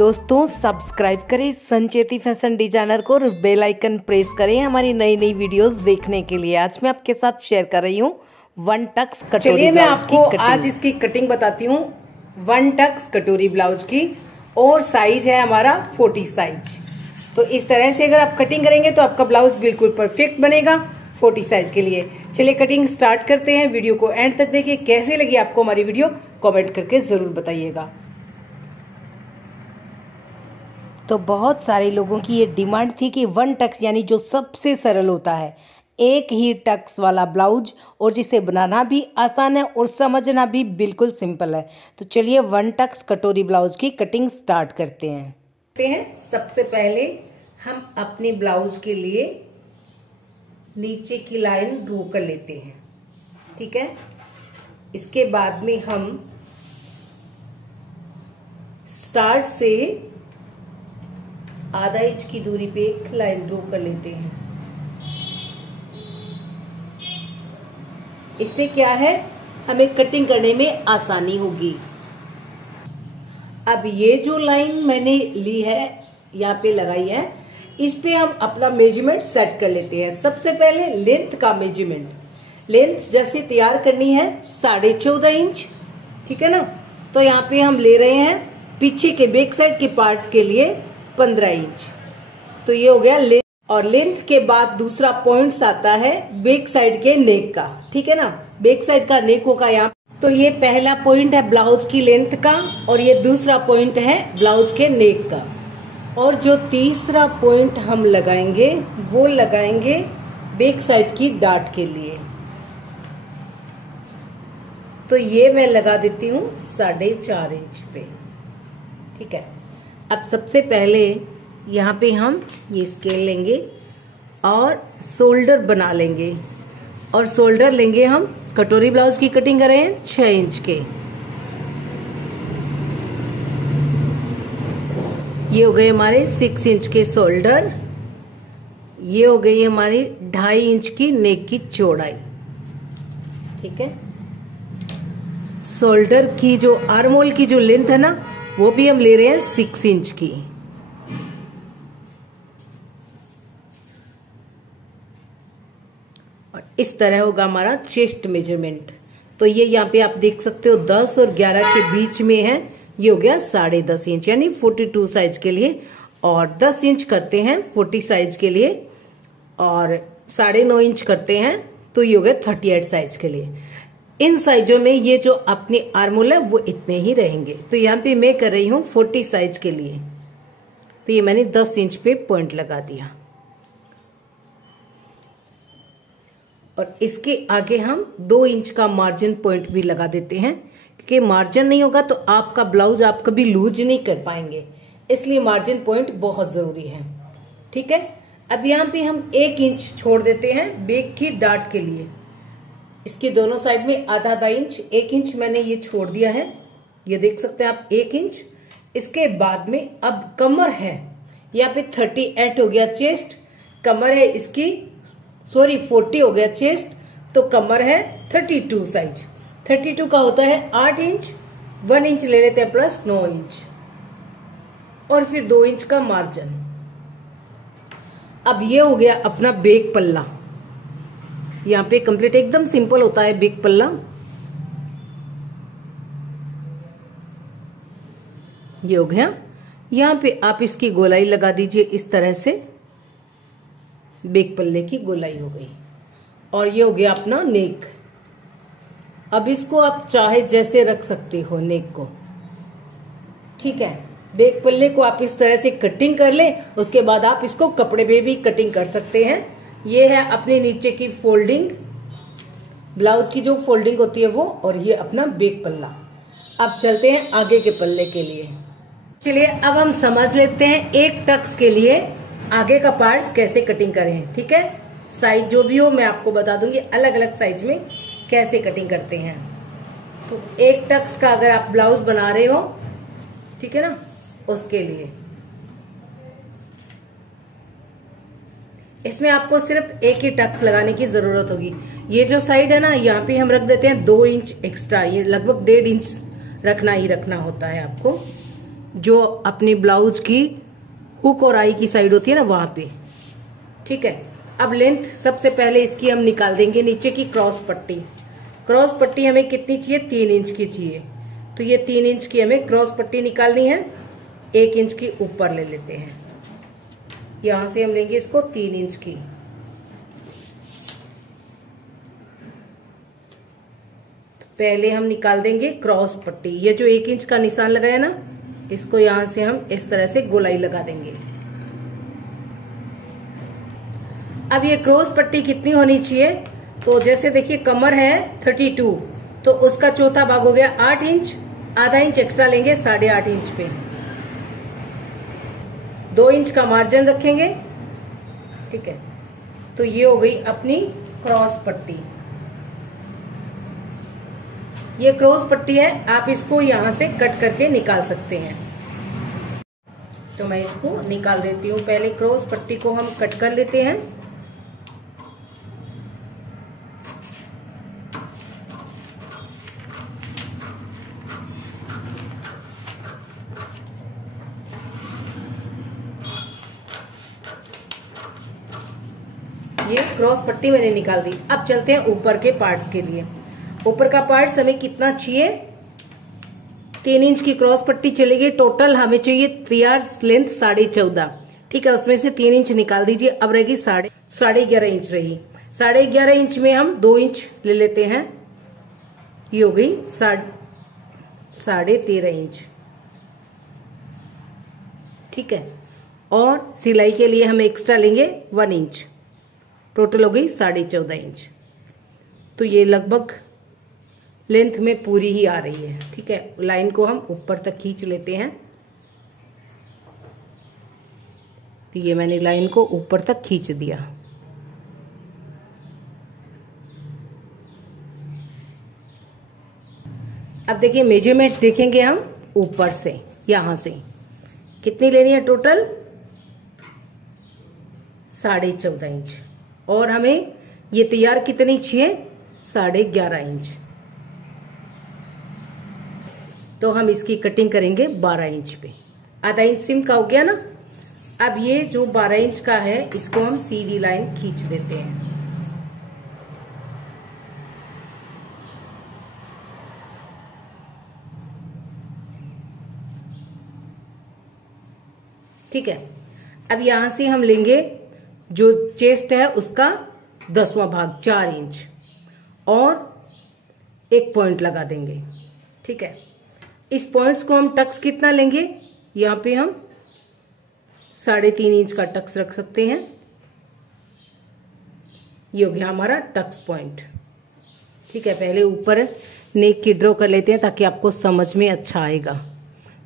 दोस्तों सब्सक्राइब करें Sancheti fashion designer को और बेल आइकन प्रेस करें हमारी नई नई वीडियोस देखने के लिए। आज मैं आपके साथ शेयर कर रही हूँ वन टक्स कटोरी। चलिए मैं आपको आज इसकी कटिंग बताती हूँ वन टक्स कटोरी ब्लाउज की, और साइज है हमारा 40 साइज। तो इस तरह से अगर आप कटिंग करेंगे तो आपका ब्लाउज बिल्कुल परफेक्ट बनेगा 40 साइज के लिए। चलिए कटिंग स्टार्ट करते हैं। वीडियो को एंड तक देखिए। कैसे लगी आपको हमारी वीडियो कमेंट करके जरूर बताइएगा। तो बहुत सारे लोगों की ये डिमांड थी कि वन टक्स यानी जो सबसे सरल होता है, एक ही टक्स वाला ब्लाउज और जिसे बनाना भी आसान है और समझना भी बिल्कुल सिंपल है। तो चलिए वन टक्स कटोरी ब्लाउज की कटिंग स्टार्ट करते हैं। सबसे पहले हम अपने ब्लाउज के लिए नीचे की लाइन ड्रॉ कर लेते हैं, ठीक है। इसके बाद में हम स्टार्ट से आधा इंच की दूरी पे एक लाइन ड्रॉ कर लेते हैं। इससे क्या है, हमें कटिंग करने में आसानी होगी। अब ये जो लाइन मैंने ली है, यहाँ पे लगाई है, इस पे हम अपना मेजरमेंट सेट कर लेते हैं। सबसे पहले लेंथ का मेजरमेंट। लेंथ जैसे तैयार करनी है 14.5 इंच, ठीक है ना। तो यहाँ पे हम ले रहे हैं पीछे के बैक साइड के पार्ट्स के लिए 15 इंच। तो ये हो गया लेंथ। और लेंथ के बाद दूसरा पॉइंट आता है बैक साइड के नेक का, ठीक है ना। बैक साइड का नेक होगा यहाँ। तो ये पहला पॉइंट है ब्लाउज की लेंथ का, और ये दूसरा पॉइंट है ब्लाउज के नेक का। और जो तीसरा पॉइंट हम लगाएंगे वो लगाएंगे बैक साइड की डाट के लिए। तो ये मैं लगा देती हूँ 4.5 इंच पे, ठीक है। अब सबसे पहले यहाँ पे हम ये स्केल लेंगे और शोल्डर बना लेंगे। और शोल्डर लेंगे हम, कटोरी ब्लाउज की कटिंग कर रहे हैं 6 इंच के। ये हो गए हमारे 6 इंच के शोल्डर। ये हो गई हमारी 2.5 इंच की नेक की चौड़ाई, ठीक है। शोल्डर की जो आर्म होल की जो लेंथ है ना, वो भी हम ले रहे हैं 6 इंच की। और इस तरह होगा हमारा चेस्ट मेजरमेंट। तो ये यहाँ पे आप देख सकते हो 10 और 11 के बीच में है। ये हो गया 10.5 इंच यानी 42 साइज के लिए। और 10 इंच करते हैं 40 साइज के लिए, और 9.5 इंच करते हैं तो ये हो गया 38 साइज के लिए। इन साइजों में ये जो अपने आर्मोल है वो इतने ही रहेंगे। तो यहाँ पे मैं कर रही हूँ 40 साइज के लिए। तो ये मैंने 10 इंच पे पॉइंट लगा दिया। और इसके आगे हम 2 इंच का मार्जिन पॉइंट भी लगा देते हैं, क्योंकि मार्जिन नहीं होगा तो आपका ब्लाउज आप कभी लूज नहीं कर पाएंगे। इसलिए मार्जिन पॉइंट बहुत जरूरी है, ठीक है। अब यहाँ पे हम 1 इंच छोड़ देते हैं बैक की डाट के लिए। इसके दोनों साइड में आधा इंच, 1 इंच मैंने ये छोड़ दिया है। ये देख सकते हैं आप 1 इंच। इसके बाद में अब कमर है, यहाँ पे 38 हो गया चेस्ट। कमर है इसकी 40 हो गया चेस्ट। तो कमर है 32 साइज। 32 का होता है 8 इंच। 1 इंच ले लेते हैं प्लस 9 इंच, और फिर 2 इंच का मार्जिन। अब ये हो गया अपना बैक पल्ला। यहाँ पे कंप्लीट एकदम सिंपल होता है बैक पल्ला। ये हो गया। यहाँ पे आप इसकी गोलाई लगा दीजिए इस तरह से। बैक पल्ले की गोलाई हो गई। और ये हो गया अपना नेक। अब इसको आप चाहे जैसे रख सकते हो नेक को, ठीक है। बैक पल्ले को आप इस तरह से कटिंग कर ले, उसके बाद आप इसको कपड़े पे भी कटिंग कर सकते हैं। ये है अपने नीचे की फोल्डिंग, ब्लाउज की जो फोल्डिंग होती है वो, और ये अपना बैक पल्ला। अब चलते हैं आगे के पल्ले के लिए। चलिए अब हम समझ लेते हैं एक टक्स के लिए आगे का पार्ट्स कैसे कटिंग करें, ठीक है। साइज जो भी हो मैं आपको बता दूंगी, अलग अलग साइज में कैसे कटिंग करते हैं। तो एक टक्स का अगर आप ब्लाउज बना रहे हो, ठीक है ना, उसके लिए इसमें आपको सिर्फ एक ही टक्स लगाने की जरूरत होगी। ये जो साइड है ना, यहाँ पे हम रख देते हैं 2 इंच एक्स्ट्रा। ये लगभग 1.5 इंच रखना ही रखना होता है आपको। जो अपनी ब्लाउज की हुक और आई की साइड होती है ना वहां पे। ठीक है, अब लेंथ सबसे पहले इसकी हम निकाल देंगे। नीचे की क्रॉस पट्टी, क्रॉस पट्टी हमें कितनी चाहिए? 3 इंच की चाहिए। तो ये 3 इंच की हमें क्रॉस पट्टी निकालनी है। 1 इंच की ऊपर ले लेते हैं, यहां से हम लेंगे इसको 3 इंच की। तो पहले हम निकाल देंगे क्रॉस पट्टी। ये जो 1 इंच का निशान लगाया ना, इसको यहां से हम इस तरह से गोलाई लगा देंगे। अब ये क्रॉस पट्टी कितनी होनी चाहिए? तो जैसे देखिए कमर है 32, तो उसका चौथा भाग हो गया 8 इंच। आधा इंच एक्स्ट्रा लेंगे 8.5 इंच पे, 2 इंच का मार्जिन रखेंगे। ठीक है, तो ये हो गई अपनी क्रॉस पट्टी। ये क्रॉस पट्टी है, आप इसको यहां से कट करके निकाल सकते हैं। तो मैं इसको निकाल देती हूँ। पहले क्रॉस पट्टी को हम कट कर लेते हैं। ये क्रॉस पट्टी मैंने निकाल दी। अब चलते हैं ऊपर के पार्ट्स के लिए। ऊपर का पार्ट्स हमें कितना चाहिए? 3 इंच की क्रॉस पट्टी चलेगी। टोटल हमें चाहिए तैयार लेंथ 14.5। ठीक है, उसमें से 3 इंच निकाल दीजिए। अब रहेगी 11.5 इंच रही। 11.5 इंच में हम 2 इंच ले लेते हैं, ये हो गई 13.5 इंच। ठीक है, और सिलाई के लिए हम एक्स्ट्रा लेंगे 1 इंच। टोटल हो गई 14.5 इंच। तो ये लगभग लेंथ में पूरी ही आ रही है। ठीक है, लाइन को हम ऊपर तक खींच लेते हैं। तो ये मैंने लाइन को ऊपर तक खींच दिया। अब देखिए मेजरमेंट देखेंगे हम ऊपर से, यहां से कितनी लेनी है? Total 14.5 inch. और हमें ये तैयार कितनी चाहिए? 11.5 इंच। तो हम इसकी कटिंग करेंगे 12 इंच पे। आधा इंच सिम का हो गया ना। अब ये जो 12 इंच का है, इसको हम सीधी लाइन खींच देते हैं। ठीक है, अब यहां से हम लेंगे जो चेस्ट है उसका 10वां भाग 4 इंच और एक पॉइंट लगा देंगे। ठीक है, इस पॉइंट्स को हम टक्स कितना लेंगे? यहां पे हम 3.5 इंच का टक्स रख सकते हैं। ये हो गया हमारा टक्स पॉइंट। ठीक है, पहले ऊपर नेक की ड्रॉ कर लेते हैं ताकि आपको समझ में अच्छा आएगा।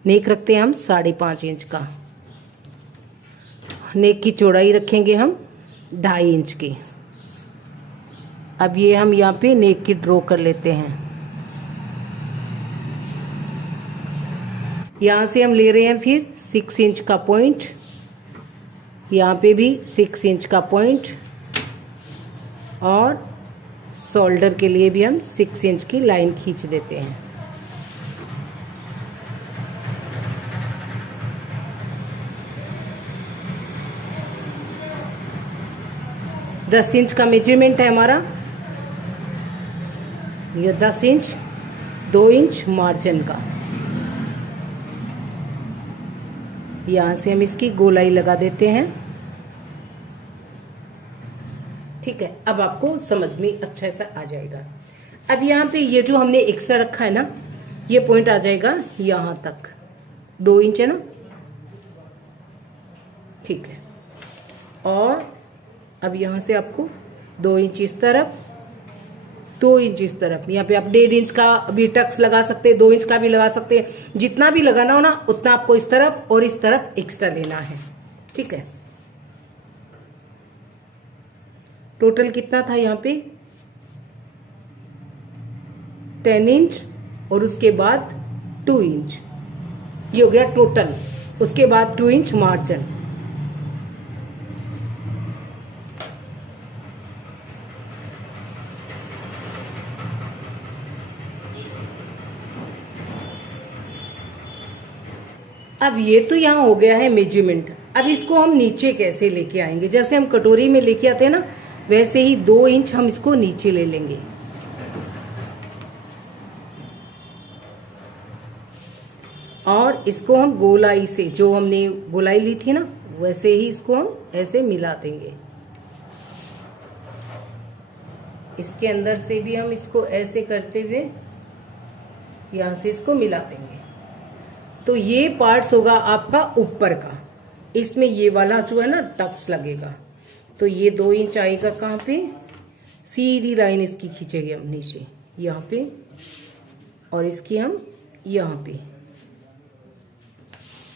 नेक रखते हैं हम 5.5 इंच का। नेक की चौड़ाई रखेंगे हम 2.5 इंच की। अब ये हम यहाँ पे नेक की ड्रॉ कर लेते हैं। यहां से हम ले रहे हैं फिर 6 इंच का पॉइंट, यहाँ पे भी 6 इंच का पॉइंट, और शोल्डर के लिए भी हम 6 इंच की लाइन खींच देते हैं। दस इंच का मेजरमेंट है हमारा। ये 10 इंच, 2 इंच मार्जिन का। यहां से हम इसकी गोलाई लगा देते हैं। ठीक है, अब आपको समझ में अच्छा सा आ जाएगा। अब यहाँ पे ये जो हमने एक्स्ट्रा रखा है ना, ये पॉइंट आ जाएगा यहां तक, 2 इंच है ना। ठीक है, और अब यहां से आपको 2 इंच इस तरफ, 2 इंच इस तरफ। यहाँ पे आप 1.5 इंच का भी टक्स लगा सकते हैं, 2 इंच का भी लगा सकते हैं। जितना भी लगाना हो ना उतना आपको इस तरफ और इस तरफ एक्स्ट्रा लेना है। ठीक है, टोटल कितना था यहाँ पे? 10 इंच और उसके बाद 2 इंच, ये हो गया टोटल। उसके बाद 2 इंच मार्जिन। अब ये तो यहाँ हो गया है मेजरमेंट। अब इसको हम नीचे कैसे लेके आएंगे, जैसे हम कटोरी में लेके आते हैं ना, वैसे ही 2 इंच हम इसको नीचे ले लेंगे। और इसको हम गोलाई से, जो हमने गोलाई ली थी ना, वैसे ही इसको हम ऐसे मिला देंगे। इसके अंदर से भी हम इसको ऐसे करते हुए यहां से इसको मिला देंगे। तो ये पार्ट्स होगा आपका ऊपर का। इसमें ये वाला जो है ना टक्स लगेगा। तो ये 2 इंच आएगा कहाँ पे, सीधी लाइन इसकी खींचेंगे हम नीचे यहाँ पे, और इसकी हम यहाँ पे,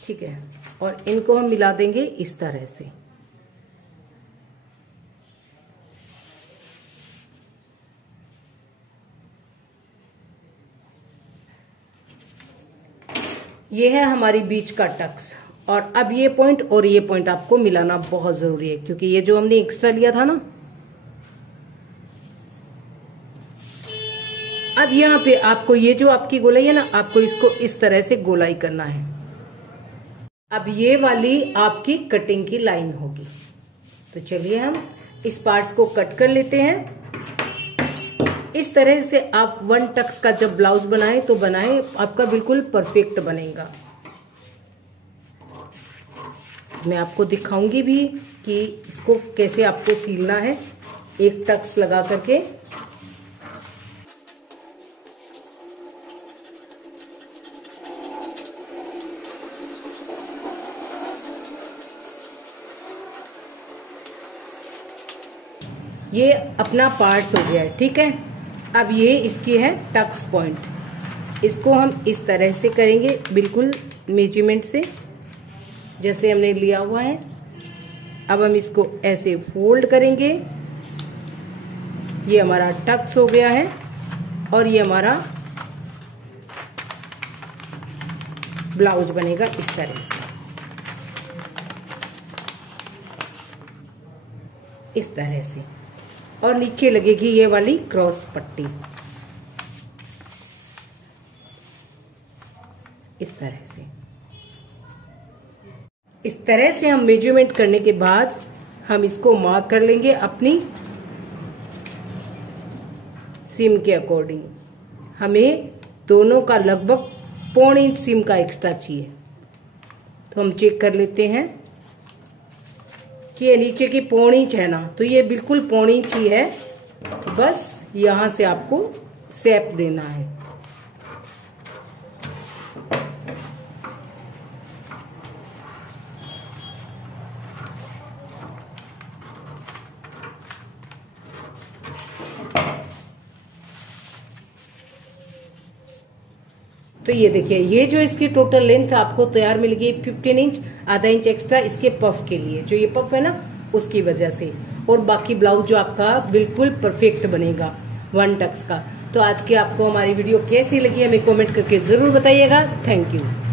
ठीक है। और इनको हम मिला देंगे इस तरह से। ये है हमारी बीच का टक्स। और अब ये पॉइंट और ये पॉइंट आपको मिलाना बहुत जरूरी है, क्योंकि ये जो हमने एक्स्ट्रा लिया था ना, अब यहाँ पे आपको ये जो आपकी गोलाई है ना, आपको इसको इस तरह से गोलाई करना है। अब ये वाली आपकी कटिंग की लाइन होगी। तो चलिए हम इस पार्ट्स को कट कर लेते हैं। इस तरह से आप 1 टक्स का जब ब्लाउज बनाए तो बनाए, आपका बिल्कुल परफेक्ट बनेगा। मैं आपको दिखाऊंगी भी कि इसको कैसे आपको सीलना है, 1 टक्स लगा करके। ये अपना पार्ट्स हो गया है, ठीक है। अब ये इसकी है टक्स पॉइंट। इसको हम इस तरह से करेंगे, बिल्कुल मेजरमेंट से जैसे हमने लिया हुआ है। अब हम इसको ऐसे फोल्ड करेंगे। ये हमारा टक्स हो गया है और ये हमारा ब्लाउज बनेगा इस तरह से, इस तरह से। और नीचे लगेगी ये वाली क्रॉस पट्टी इस तरह से। इस तरह से हम मेजरमेंट करने के बाद हम इसको मार्क कर लेंगे अपनी सीम के अकॉर्डिंग। हमें दोनों का लगभग 1.25 इंच सीम का एक्स्ट्रा चाहिए। तो हम चेक कर लेते हैं कि ये नीचे की 1.25 इंच है ना, तो ये बिल्कुल 1.25 इंच ही है। बस यहां से आपको शेप देना है। तो ये देखिए, ये जो इसकी टोटल लेंथ आपको तैयार मिलेगी 15 इंच, आधा इंच एक्स्ट्रा इसके पफ के लिए। जो ये पफ है ना, उसकी वजह से। और बाकी ब्लाउज जो आपका बिल्कुल परफेक्ट बनेगा 1 टक्स का। तो आज की आपको हमारी वीडियो कैसी लगी हमें कमेंट करके जरूर बताइएगा। Thank you.